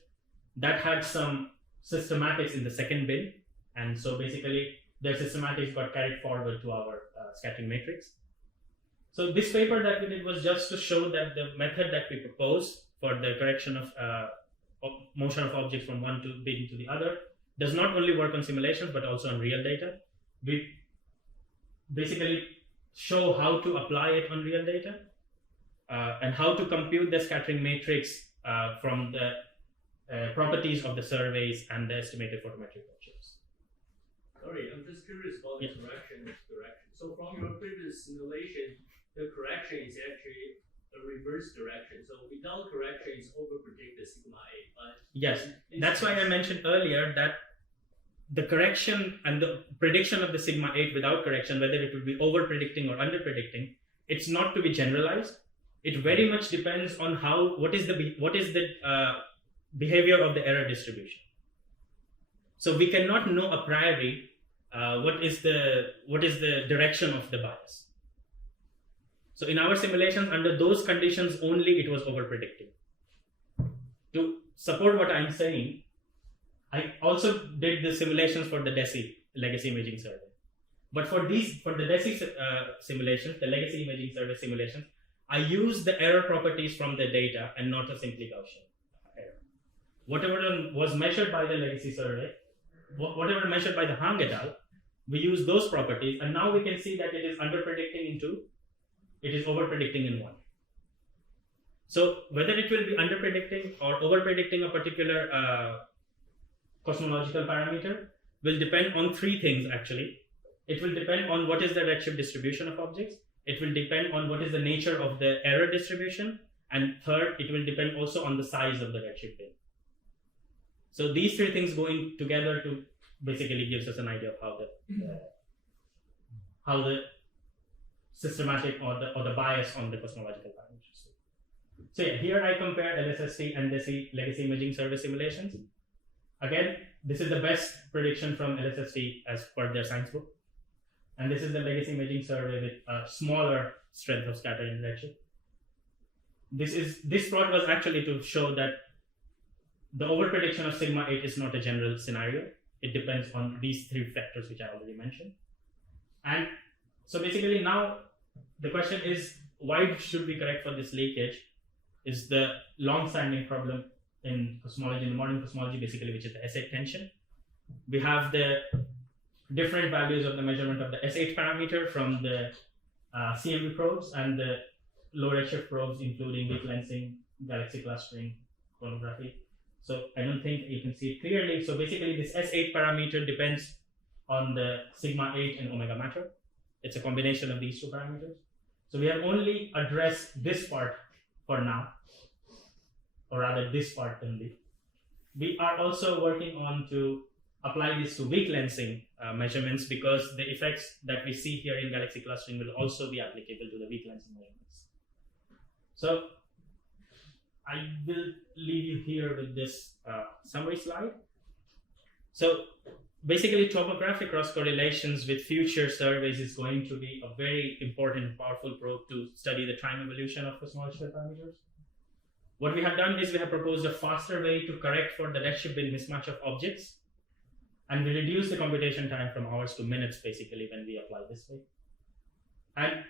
that had some systematics in the second bin, and so basically their systematics got carried forward to our scattering matrix. So this paper that we did was just to show that the method that we proposed for the correction of motion of objects from one bin to the other does not only work on simulations but also on real data. We basically show how to apply it on real data and how to compute the scattering matrix from the properties of the surveys and the estimated photometric redshifts. Sorry, I'm just curious about the correction. So from your previous simulation, the correction is actually a reverse direction. So without correction, it's overpredict the sigma 8. But Yes, that's why I mentioned earlier that the correction and the prediction of the sigma 8 without correction, whether it will be over predicting or under predicting, it's not to be generalized. It very much depends on what is the behavior of the error distribution. So we cannot know a priori what is the direction of the bias. So in our simulations, under those conditions only, it was over predicting. To support what I'm saying, I also did the simulations for the DESI legacy imaging survey. But for the DESI simulations, the legacy imaging survey simulations, I use the error properties from the data and not a simply Gaussian error. Whatever was measured by the legacy survey, whatever measured by the Hang et al., we use those properties, and now we can see that it is under predicting in 2, it is over predicting in 1. So whether it will be under predicting or over predicting a particular cosmological parameter will depend on 3 things actually. It will depend on what is the redshift distribution of objects. It will depend on what is the nature of the error distribution. And third, it will depend also on the size of the redshift bin. So these 3 things going together to basically gives us an idea of how the systematic or the bias on the cosmological parameters. So yeah, here I compare LSST and DESI legacy imaging survey simulations. Again, this is the best prediction from LSST as per their science book. And this is the legacy imaging survey with a smaller strength of scatter in redshift. This plot was actually to show that the overprediction of sigma 8 is not a general scenario. It depends on these 3 factors which I already mentioned. And so basically now the question is, why should we correct for this leakage? Is the long-standing problem in cosmology, in the modern cosmology basically, which is the S8 tension. We have the different values of the measurement of the S8 parameter from the CMB probes and the low redshift probes, including weak lensing, galaxy clustering, tomography. So I don't think you can see it clearly. So basically this S8 parameter depends on the sigma 8 and omega matter. It's a combination of these 2 parameters. So we have only addressed this part for now, or rather this part only. We are also working on to apply this to weak lensing measurements, because the effects that we see here in galaxy clustering will also be applicable to the weak lensing measurements. So I will leave you here with this summary slide. So basically, tomographic cross correlations with future surveys is going to be a very important, powerful probe to study the time evolution of cosmological parameters. What we have done is we have proposed a faster way to correct for the redshift bin mismatch of objects, and we reduce the computation time from hours to minutes basically when we apply this way. And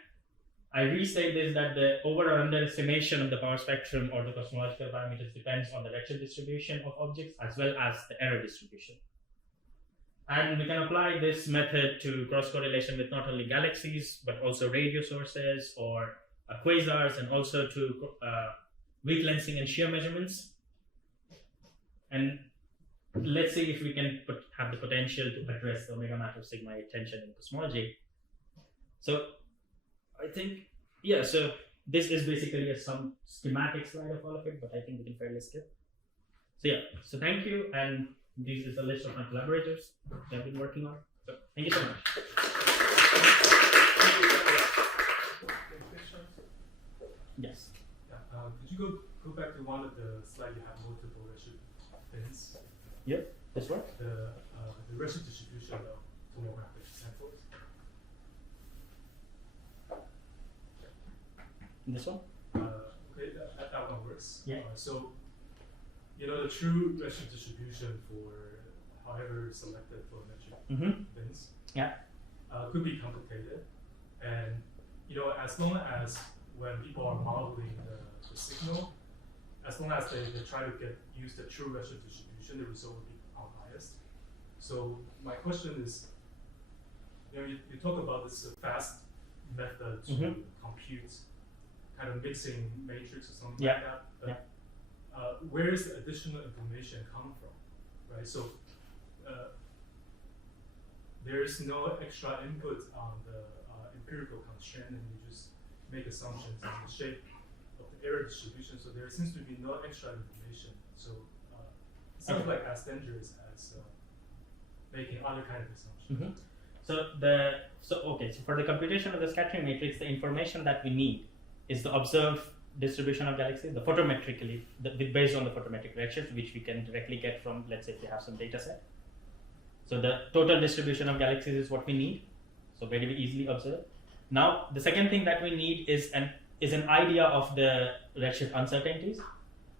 I restate this, that the over or underestimation of the power spectrum or the cosmological parameters depends on the redshift distribution of objects as well as the error distribution. And we can apply this method to cross correlation with not only galaxies but also radio sources or quasars, and also to weak lensing and shear measurements. And let's see if we can have the potential to address the omega matter sigma 8 tension in cosmology. So I think, yeah, so this is basically some schematic slide of all of it, but I think we can fairly skip. So yeah, so thank you, and this is a list of my collaborators that I've been working on. So thank you so much. Yes. Yeah, could you go back to one of the slides you have multiple redshift bins? Yep, this one? The redshift distribution of tomographic samples. This one? Okay, that one works. Yeah. So, you know, the true redshift distribution for however selected photometric bins could be complicated. And, you know, as long as when people are modeling the signal, as long as they try to use the true redshift distribution, the result will be unbiased. So my question is, you know, you talk about this fast method to compute kind of mixing matrix or something like that. But, where is the additional information come from, right? So there is no extra input on the empirical constraint, and you just make assumptions on the shape of the error distribution, so there seems to be no extra information. So it sounds like as dangerous as making other kind of assumptions. So for the computation of the scattering matrix, the information that we need is the observed distribution of galaxies, the photometrically, based on the photometric redshift, which we can directly get from, let's say, if we have some data set. So the total distribution of galaxies is what we need, so very easily observed. Now, the second thing that we need is an idea of the redshift uncertainties,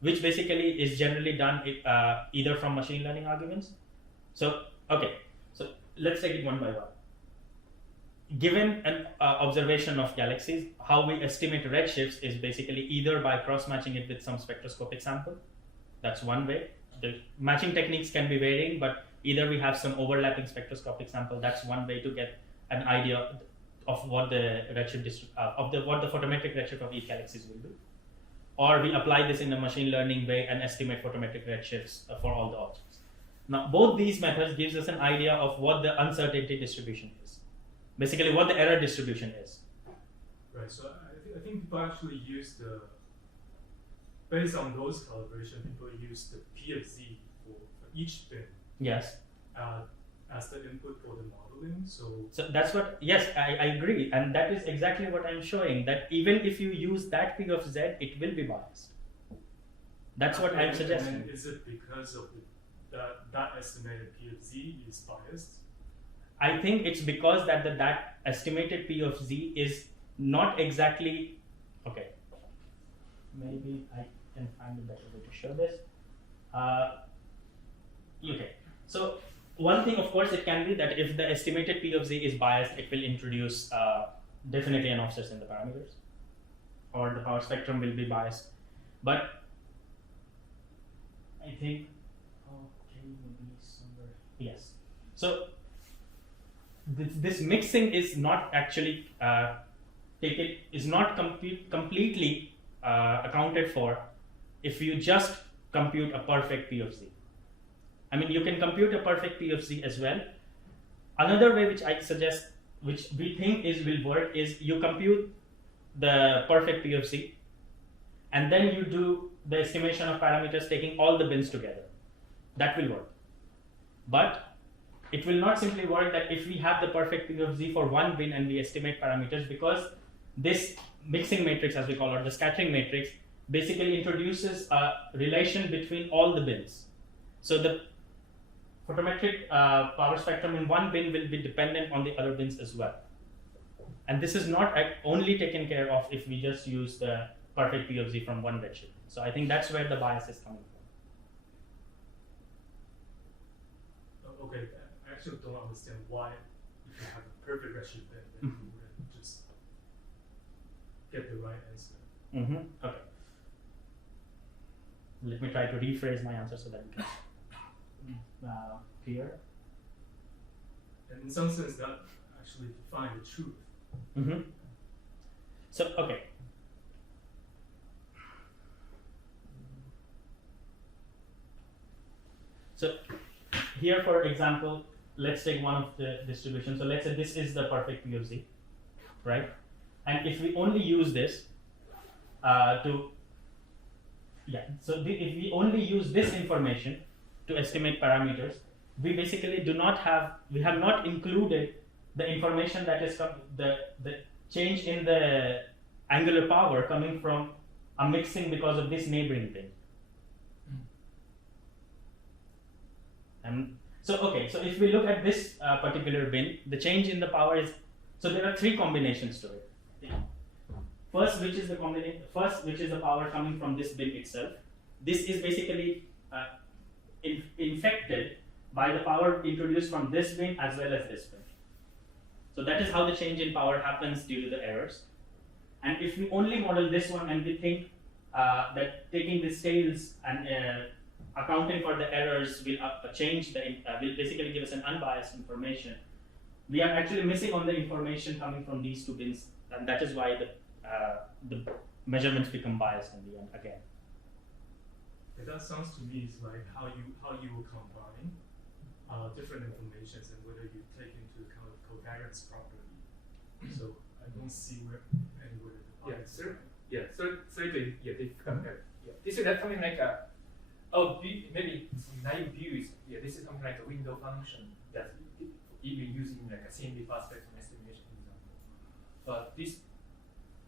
which basically is generally done either from machine learning arguments. So let's take it one by one. Given an observation of galaxies, how we estimate redshifts is basically either by cross-matching it with some spectroscopic sample. That's one way. The matching techniques can be varying, but either we have some overlapping spectroscopic sample. That's one way to get an idea of what the redshift what the photometric redshift of each galaxies will be. Or we apply this in a machine learning way and estimate photometric redshifts for all the objects. Now, both these methods gives us an idea of what the uncertainty distribution is. Basically, what the error distribution is. Right. So I think people actually use based on those calibration, people use the P of Z for each bin. Yes. As the input for the modeling. So that's what. Yes, I agree, and that is exactly what I'm showing. That even if you use that P of Z, it will be biased. That's what I'm suggesting. And is it because of that estimated P of Z is biased? I think it's because that estimated P of Z is not exactly okay. Maybe I can find a better way to show this. Okay, so one thing, of course, it can be that if the estimated P of Z is biased, it will introduce definitely an offset in the parameters, or the power spectrum will be biased. But I think maybe somewhere. Yes. So this mixing is not actually completely accounted for if you just compute a perfect P of Z. I mean, you can compute a perfect P of Z as well. Another way which I suggest, which we think will work, is you compute the perfect P of Z, and then you do the estimation of parameters taking all the bins together. That will work. But it will not simply work that if we have the perfect P of Z for one bin and we estimate parameters, because this mixing matrix, as we call it, the scattering matrix, basically introduces a relation between all the bins. So the photometric power spectrum in one bin will be dependent on the other bins as well. And this is not only taken care of if we just use the perfect P of Z from one redshift. So I think that's where the bias is coming from. Okay, I actually don't understand why, if you have a perfect redshift bin, then you wouldn't just get the right answer. Okay. Let me try to rephrase my answer so that we can clear. And in some sense, that actually defines the truth. So, okay. So here, for example, let's take one of the distributions. So let's say this is the perfect P of Z, right? And if we only use this if we only use this information to estimate parameters, we basically have not included the information that is the change in the angular power coming from a mixing because of this neighboring bin. So if we look at this particular bin, the change in the power is, so there are three combinations to it. First, which is the power coming from this bin itself. This is basically infected by the power introduced from this bin as well as this bin. So that is how the change in power happens due to the errors. And if we only model this one and we think that taking the scales and accounting for the errors will will basically give us an unbiased information, we are actually missing on the information coming from these two bins, and that is why the measurements become biased in the end again. That sounds to me is like how you will combine different informations and whether you take into account covariance properly. So I don't see anywhere the bias. Slightly different. This is something like a, maybe some naive views. This is something like a window function that even using like a CMB fast spectrum estimation example. But this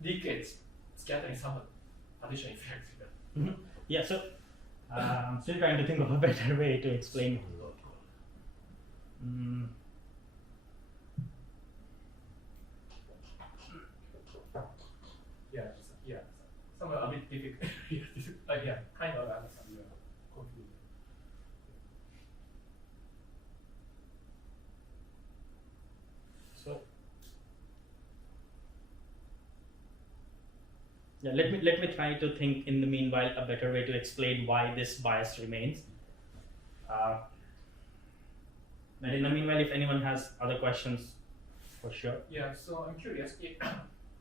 leakage scattering some additional effects. Yeah, so I'm still trying to think of a better way to explain it. Some are a bit difficult. Kind of understand your confusion. So yeah, let me try to think in the meanwhile a better way to explain why this bias remains. And in the meanwhile, if anyone has other questions, for sure. Yeah, so I'm curious if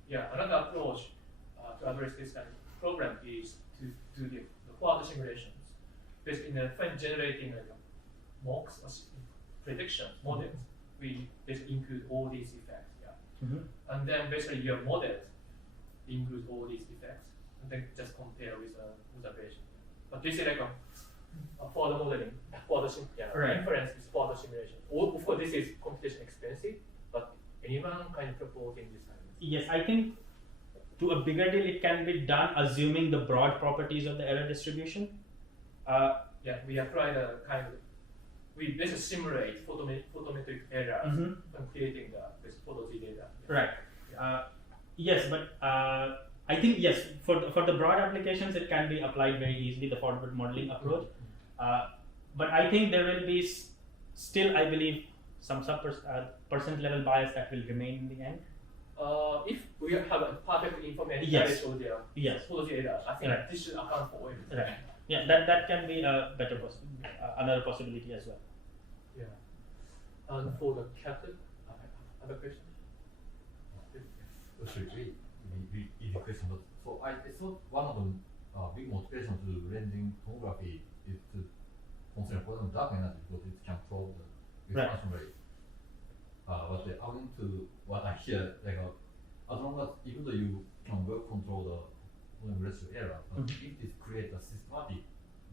another approach to address this kind of problem is to do the forward simulations. Basically, when generating like mocks or prediction models, we basically include all these effects. And then basically your models include all these effects, and then just compare with observation. But this is like for the modeling, Right. inference is for the simulation. Of course, this is computation expensive, but anyone kind of proposing this kind of. Yes, I think to a bigger deal it can be done assuming the broad properties of the error distribution. We apply the kind of, we basically simulate photometric errors when creating this photo G data. Right. Yes, but I think yes, for the broad applications it can be applied very easily, the forward modeling approach. But I think there will be still, I believe, some percent level bias that will remain in the end. If we have a perfect information Yes. show there, Yes. photo data, I think Right. this should account for everything. Right. Yeah, that can be a better another possibility as well. And for the captain, other question? Actually, really easy question. But so I thought one of the big motivations to rendering tomography is to consider quantum dark energy because it can probe the expansion rate. But according to what I hear, like as long as even though you can well control the volume ratio error, but if this creates a systematic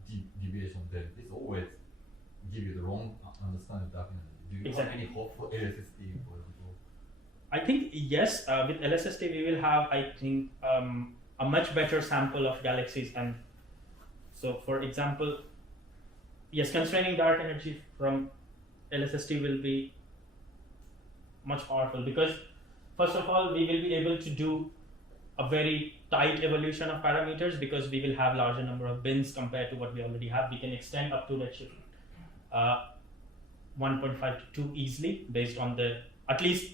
deviation, then this always give you the wrong understanding of dark energy. Do you have any hope for LSST, for example? I think yes, with LSST we will have, I think, a much better sample of galaxies, and so for example, yes, constraining dark energy from LSST will be much powerful because first of all we will be able to do a very tight evolution of parameters because we will have larger number of bins compared to what we already have. We can extend up to redshift 1.5 to 2 easily based on the, at least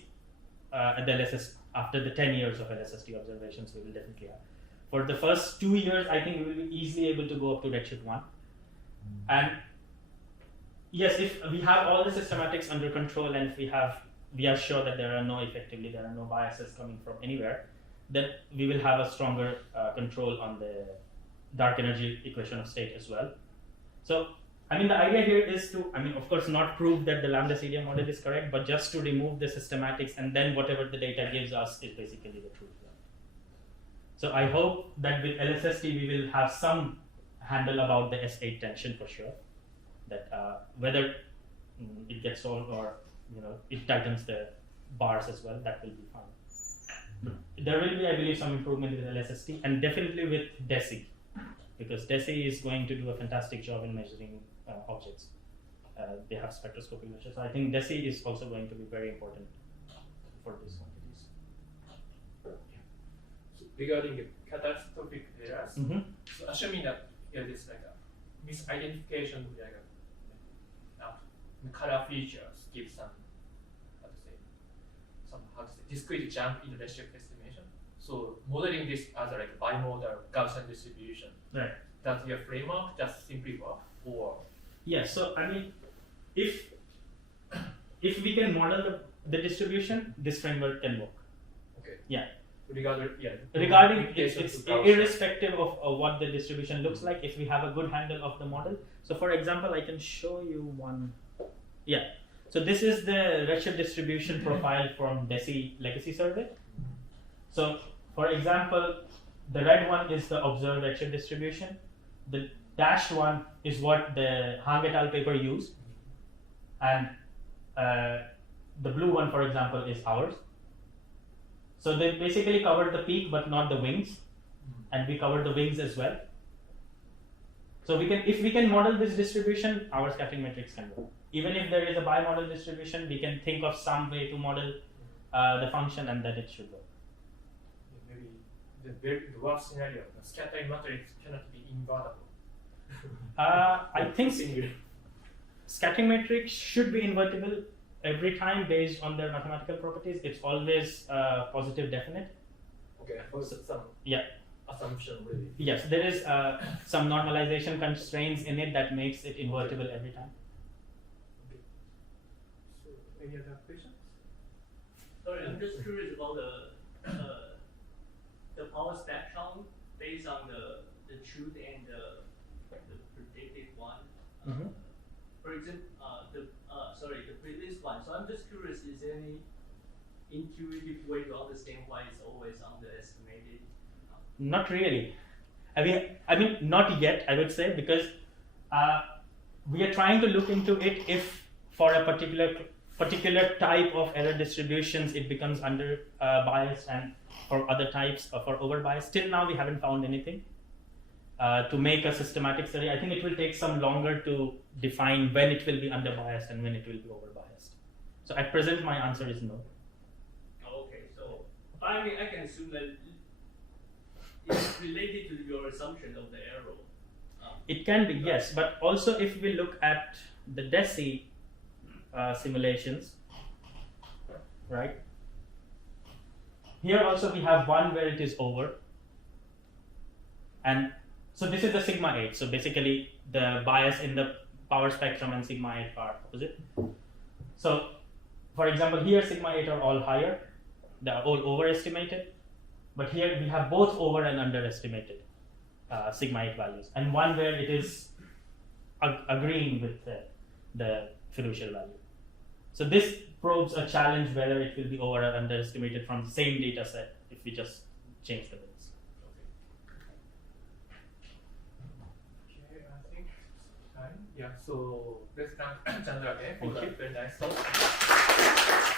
at the LSS, after the 10 years of LSST observations we will definitely have. For the first 2 years I think we will be easily able to go up to redshift 1. And yes, if we have all the systematics under control and if we are sure that there are no biases coming from anywhere, then we will have a stronger control on the dark energy equation of state as well. So, I mean, the idea here is to, of course, not prove that the lambda CDM model is correct, but just to remove the systematics, and then whatever the data gives us is basically the truth. So I hope that with LSST we will have some handle about the S8 tension for sure. That whether it gets solved or it tightens the bars as well, that will be fine. There will be, I believe, some improvement with LSST and definitely with DESI, because DESI is going to do a fantastic job in measuring objects. They have spectroscopic measures. So I think DESI is also going to be very important for these quantities. So regarding the catastrophic errors, so assuming that this like a misidentification of like color features give some discrete jump in the redshift estimation. So modeling this as like bimodal Gaussian distribution. Right. Does your framework just simply work, or? Yes. So I mean, if we can model the distribution, this framework can work. Okay. Yeah. Regarding it's irrespective of what the distribution looks like. If we have a good handle of the model. So for example, I can show you one. Yeah. So this is the redshift distribution profile from DESI legacy survey. So for example, the red one is the observed redshift distribution. The dashed one is what the Hang et al. Paper used, and the blue one, for example, is ours. So they basically covered the peak but not the wings, and we covered the wings as well. So we can, if we can model this distribution, our scattering matrix can work. Even if there is a bimodal distribution, we can think of some way to model the function, and then it should work. Maybe the worst scenario, the scattering matrix cannot be invertible. I think scattering matrix should be invertible every time based on their mathematical properties. It's always positive definite. Okay, some Yeah. assumption really. Yes, there is some normalization constraints in it that makes it invertible every time. Okay. So, any other questions? Sorry, I'm just curious about the power spectrum based on the truth and the predicted one. For example, the previous one. So I'm just curious, is there any intuitive way to understand why it's always underestimated? Not really. I mean, not yet, I would say, because we are trying to look into it if for a particular type of error distributions it becomes under biased, and for other types for over biased. Till now we haven't found anything to make a systematic study. I think it will take some longer to define when it will be under biased and when it will be over biased. So at present my answer is no. Okay, so I mean I can assume that it's related to your assumption of the error. It can be, yes, but also if we look at the DESI simulations, right? Here also we have one where it is over, and so this is the sigma 8. So basically the bias in the power spectrum and sigma 8 are opposite. So for example, here sigma 8 are all higher, they are all overestimated, but here we have both over and underestimated sigma 8 values, and one where it is agreeing with the fiducial value. So this probes a challenge whether it will be over or underestimated from the same data set if we just change the bits. Okay, I think time. Yeah, so let's thank Chandra again for Thank the you. very nice talk.